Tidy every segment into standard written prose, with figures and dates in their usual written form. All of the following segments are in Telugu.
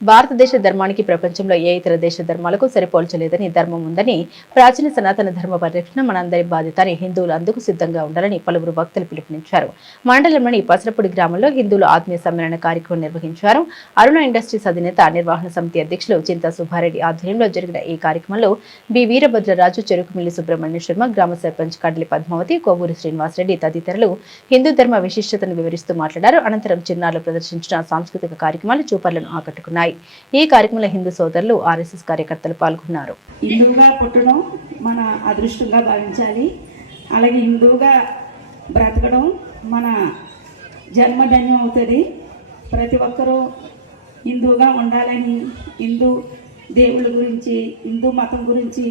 భారతదేశ ధర్మానికి ప్రపంచంలో ఏ ఇతర దేశ ధర్మాలకు సరిపోల్చలేదని ధర్మం ఉందని, ప్రాచీన సనాతన ధర్మ పరిరక్షణ మనందరి బాధ్యత అని హిందువులు అందుకు సిద్ధంగా ఉండాలని పలువురు భక్తులు పిలుపునిచ్చారు. మండలంలోని పసరపూడి గ్రామంలో హిందువులు ఆత్మీయ సమ్మేళన కార్యక్రమం నిర్వహించారు. అరుణ ఇండస్ట్రీస్ అధినేత నిర్వహణ సమితి అధ్యక్షులు చింతా సుబ్బారెడ్డి ఆధ్వర్యంలో జరిగిన ఈ కార్యక్రమంలో బి వీరభద్రరాజు, చెరుకుమిల్లి సుబ్రహ్మణ్య శర్మ, గ్రామ సర్పంచ్ కడ్లి పద్మావతి, కోవూరి శ్రీనివాసరెడ్డి తదితరులు హిందూ ధర్మ విశిష్టతను వివరిస్తూ మాట్లాడారు. అనంతరం చిన్నారులు ప్రదర్శించిన సాంస్కృతిక కార్యక్రమాలు చూపర్లను ఆకట్టుకున్నాయి. ఈ కార్యక్రమంలో హిందూ సోదరులు, ఆర్ఎస్ఎస్ కార్యకర్తలు పాల్గొన్నారు. హిందువుగా పుట్టడం మన అదృష్టంగా భావించాలి. అలాగే హిందువుగా బ్రతకడం మన జన్మధన్యం అవుతుంది. ప్రతి ఒక్కరూ హిందువుగా ఉండాలని, హిందూ దేవుళ్ళ గురించి, హిందూ మతం గురించి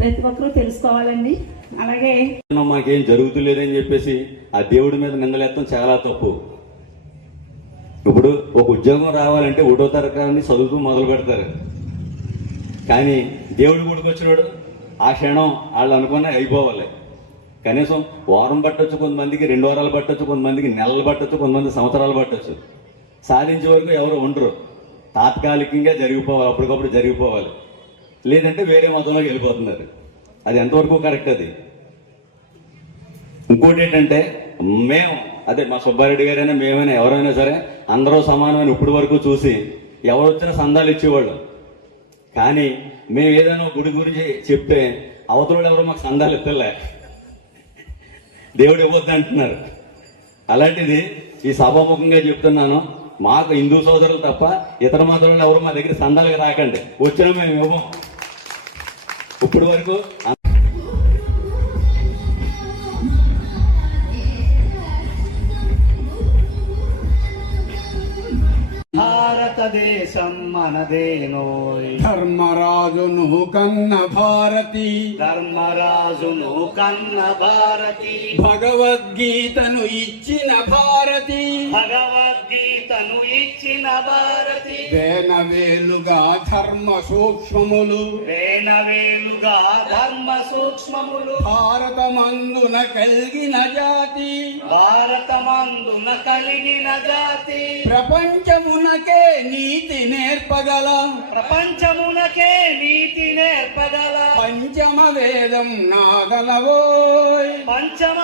ప్రతి ఒక్కరూ తెలుసుకోవాలండి. అలాగే మాకేం జరుగుతులేదని చెప్పేసి ఆ దేవుడి మీద నిందలేస్తాం చాలా తప్పు. ఇప్పుడు ఒక ఉద్యోగం రావాలంటే 1వ తరగతి చదువుతూ మొదలు పెడతారు. కానీ దేవుడి గుడికి వచ్చినాడు ఆ క్షణం వాళ్ళు అనుకున్న అయిపోవాలి. కనీసం వారం పట్టొచ్చు, కొంతమందికి 2 వారాలు పట్టొచ్చు, కొంతమందికి నెలలు పట్టొచ్చు, కొంతమంది సంవత్సరాలు పట్టొచ్చు. సాధించే వరకు ఎవరు ఉండరు. తాత్కాలికంగా జరిగిపోవాలి, అప్పటికప్పుడు జరిగిపోవాలి. లేదంటే వేరే మతంలోకి వెళ్ళిపోతున్నారు. అది ఎంతవరకు కరెక్ట్? అది ఇంకోటి ఏంటంటే, అదే మా సుబ్బారెడ్డి గారైనా మేమైనా ఎవరైనా సరే అందరూ సమానమైన ఇప్పటి వరకు చూసి ఎవరు వచ్చినా సందాలు ఇచ్చేవాళ్ళు. కానీ మేము ఏదైనా గుడి గురించి చెప్తే అవతల ఎవరో మాకు సందాలు ఇస్తలే, దేవుడు ఇవ్వద్దు అంటున్నారు. అలాంటిది ఈ సభాముఖంగా చెప్తున్నాను, మాకు హిందూ సోదరులు తప్ప ఇతర మతాలు ఎవరు మా దగ్గర సందాలకు రాకండి. వచ్చినా మేము ఇవ్వం. ఇప్పటి వరకు భారతదేశం మనదేనోయ్, ధర్మరాజును కన్న భారతి, ధర్మరాజును కన్న భారతి, భగవద్గీతను ఇచ్చిన భారతి, భగవద్గీతను ఇచ్చిన భారతి, వేనవేలుగా ధర్మ సూక్ష్మములు, వేనవేలుగా ధర్మ సూక్ష్మములు, భారతమందున కలిగిన జాతి, భారతమందున కలిగిన జాతి, ప్రపంచమునకే నీతి నేర్పగల, ప్రపంచమునకే నీతి నేర్పగల పంచమ వేదం నాగలవోయ్. పంచమ